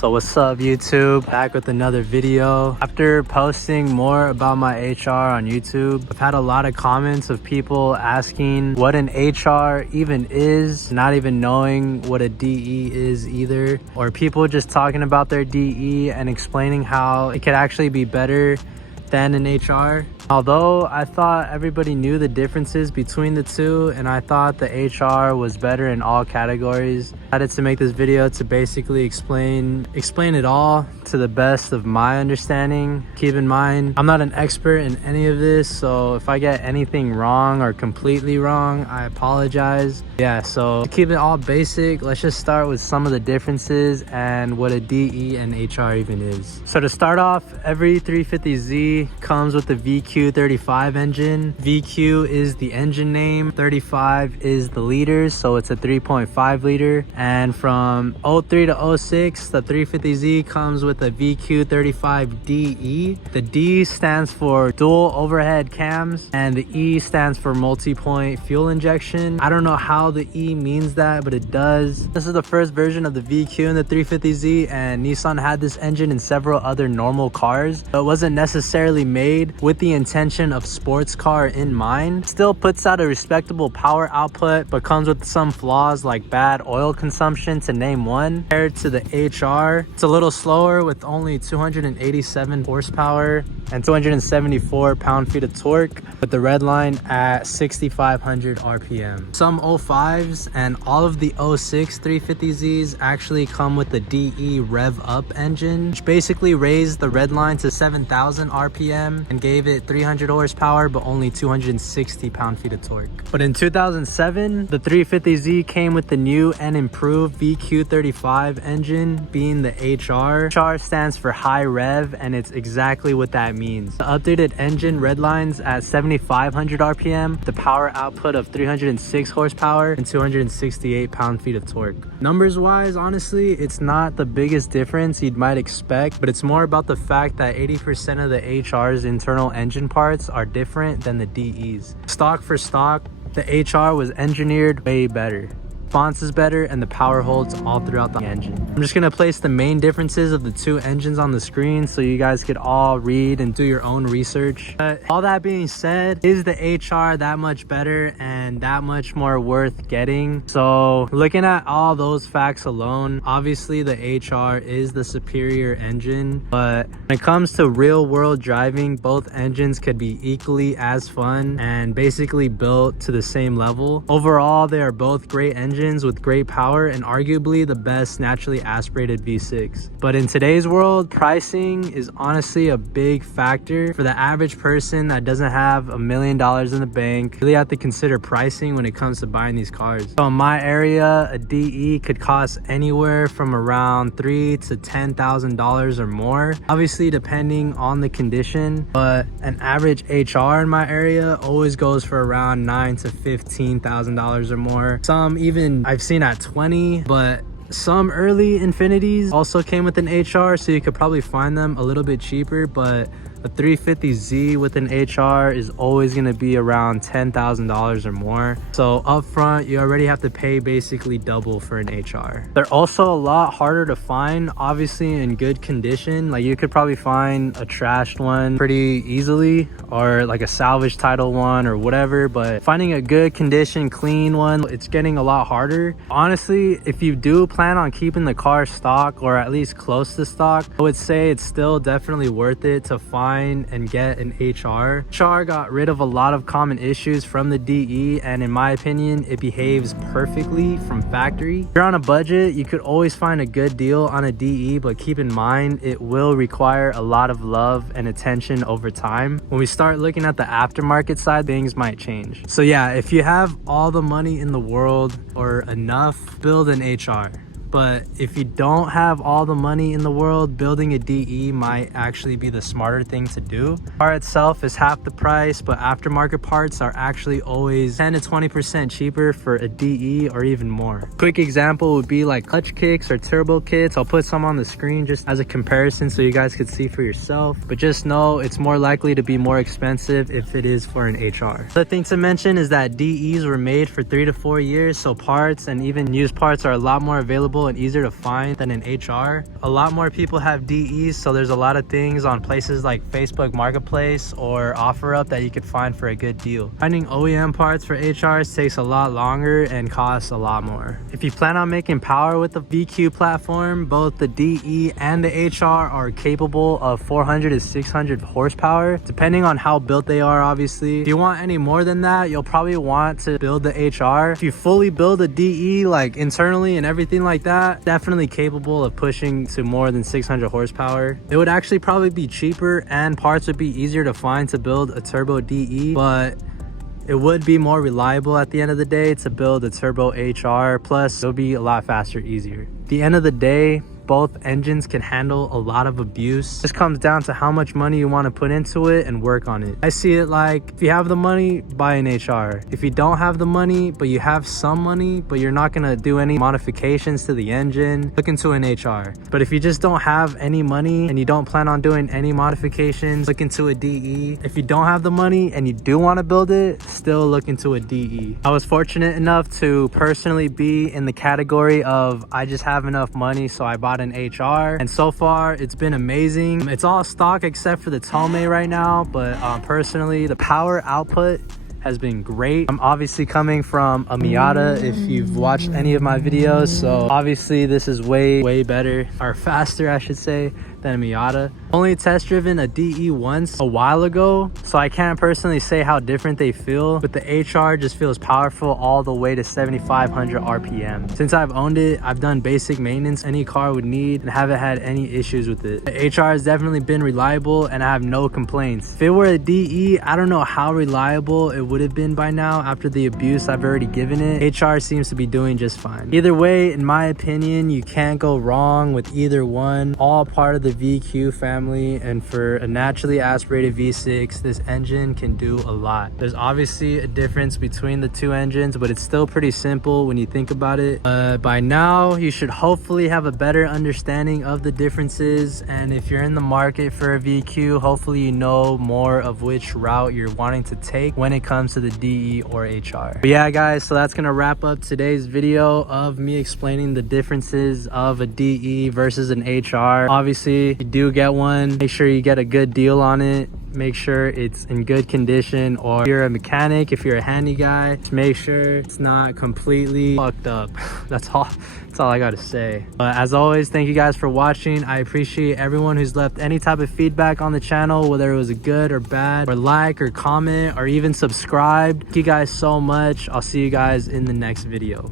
So what's up YouTube? Back with another video. After posting more about my HR on YouTube, I've had a lot of comments of people asking what an HR even is, not even knowing what a DE is either, or people just talking about their DE and explaining how it could actually be better than an HR. Although I thought everybody knew the differences between the two and I thought the HR was better in all categories, I decided to make this video to basically explain it all to the best of my understanding. Keep in mind, I'm not an expert in any of this, so if I get anything wrong or completely wrong, I apologize. Yeah, so to keep it all basic, let's just start with some of the differences and what a DE and HR even is. So to start off, every 350Z comes with the VQ35 engine. VQ is the engine name, 35 is the liters, so it's a 3.5 liter. And from 03 to 06, the 350Z comes with a VQ35DE. The D stands for dual overhead cams and the E stands for multi-point fuel injection. I don't know how the E means that, but it does. This is the first version of the VQ in the 350Z, and Nissan had this engine in several other normal cars. So it wasn't necessarily made with the intention of sports car in mind. Still puts out a respectable power output, but comes with some flaws like bad oil consumption, to name one. Compared to the HR, it's a little slower with only 287 horsepower and 274 pound-feet of torque, with the red line at 6,500 RPM. Some 05s and all of the 06 350Zs actually come with the DE REVUP engine, which basically raised the red line to 7,000 RPM and gave it 300 horsepower but only 260 pound-feet of torque. But in 2007, the 350Z came with the new and improved VQ35 engine, being the HR. HR stands for high rev, and it's exactly what that means. The updated engine redlines at 7,500 RPM, the power output of 306 horsepower and 268 pound-feet of torque. Numbers wise, honestly, it's not the biggest difference you might expect, but it's more about the fact that 80% of the HR's internal engine parts are different than the DE's. Stock for stock, the HR was engineered way better. Response is better, and the power holds all throughout the engine. I'm just gonna place the main differences of the two engines on the screen so you guys could all read and do your own research. But all that being said, is the HR that much better and that much more worth getting? So looking at all those facts alone, obviously the HR is the superior engine, but when it comes to real world driving, both engines could be equally as fun and basically built to the same level. Overall, they are both great engines with great power and arguably the best naturally aspirated V6. But in today's world, pricing is honestly a big factor. For the average person that doesn't have $1 million in the bank, you really have to consider pricing when it comes to buying these cars. So in my area, a DE could cost anywhere from around $3,000 to $10,000 or more, obviously depending on the condition. But an average HR in my area always goes for around $9,000 to $15,000 or more. Some even I've seen at 20, but some early Infinities also came with an HR, so you could probably find them a little bit cheaper, but a 350Z with an HR is always going to be around $10,000 or more. So up front, you already have to pay basically double for an HR. They're also a lot harder to find, obviously in good condition. Like you could probably find a trashed one pretty easily, or like a salvage title one or whatever, but finding a good condition, clean one, it's getting a lot harder. Honestly, if you do plan on keeping the car stock or at least close to stock, I would say it's still definitely worth it to find and get an HR. HR got rid of a lot of common issues from the DE, and in my opinion, it behaves perfectly from factory. If you're on a budget, you could always find a good deal on a DE, but keep in mind, it will require a lot of love and attention over time. When we start looking at the aftermarket side, things might change. So yeah, if you have all the money in the world or enough, build an HR. But if you don't have all the money in the world, building a DE might actually be the smarter thing to do. The car itself is half the price, but aftermarket parts are actually always 10 to 20% cheaper for a DE or even more. Quick example would be like clutch kicks or turbo kits. I'll put some on the screen just as a comparison so you guys could see for yourself. But just know it's more likely to be more expensive if it is for an HR. The thing to mention is that DEs were made for 3 to 4 years, so parts and even used parts are a lot more available reliable and easier to find than an HR. A lot more people have DEs, so there's a lot of things on places like Facebook Marketplace or OfferUp that you could find for a good deal. Finding OEM parts for HRs takes a lot longer and costs a lot more. If you plan on making power with the VQ platform, both the DE and the HR are capable of 400 to 600 horsepower, depending on how built they are, obviously. If you want any more than that, you'll probably want to build the HR. If you fully build a DE, like internally and everything like that, definitely capable of pushing to more than 600 horsepower. It would actually probably be cheaper and parts would be easier to find to build a turbo DE, but it would be more reliable at the end of the day to build a turbo HR, plus it'll be a lot faster, easier. At the end of the day, both engines can handle a lot of abuse. This comes down to how much money you want to put into it and work on it. I see it like, if you have the money, buy an HR. If you don't have the money, but you have some money, but you're not gonna do any modifications to the engine, look into an HR. But if you just don't have any money and you don't plan on doing any modifications, look into a DE. If you don't have the money and you do want to build it, still look into a DE. I was fortunate enough to personally be in the category of I just have enough money, so I bought an HR, and so far it's been amazing. It's all stock except for the tomei right now, but personally the power output has been great. I'm obviously coming from a Miata, if you've watched any of my videos, so obviously this is way better, or faster I should say, than a Miata. Only test driven a DE once a while ago, so I can't personally say how different they feel, but the HR just feels powerful all the way to 7,500 RPM. Since I've owned it, I've done basic maintenance any car would need and haven't had any issues with it. The HR has definitely been reliable and I have no complaints. If it were a DE, I don't know how reliable it would have been by now after the abuse I've already given it. HR seems to be doing just fine. Either way, in my opinion, you can't go wrong with either one. All part of the VQ family, and for a naturally aspirated V6, this engine can do a lot. There's obviously a difference between the two engines, but it's still pretty simple when you think about it. By now, you should hopefully have a better understanding of the differences, and if you're in the market for a VQ, hopefully you know more of which route you're wanting to take when it comes to the DE or HR. But yeah guys, so that's gonna wrap up today's video of me explaining the differences of a DE versus an HR. Obviously, if you do get one, make sure you get a good deal on it. Make sure it's in good condition, or if you're a mechanic, if you're a handy guy, just make sure it's not completely fucked up. That's all I gotta say. But as always, thank you guys for watching. I appreciate everyone who's left any type of feedback on the channel, whether it was a good or bad, or like or comment or even subscribe. Thank you guys so much. I'll see you guys in the next video.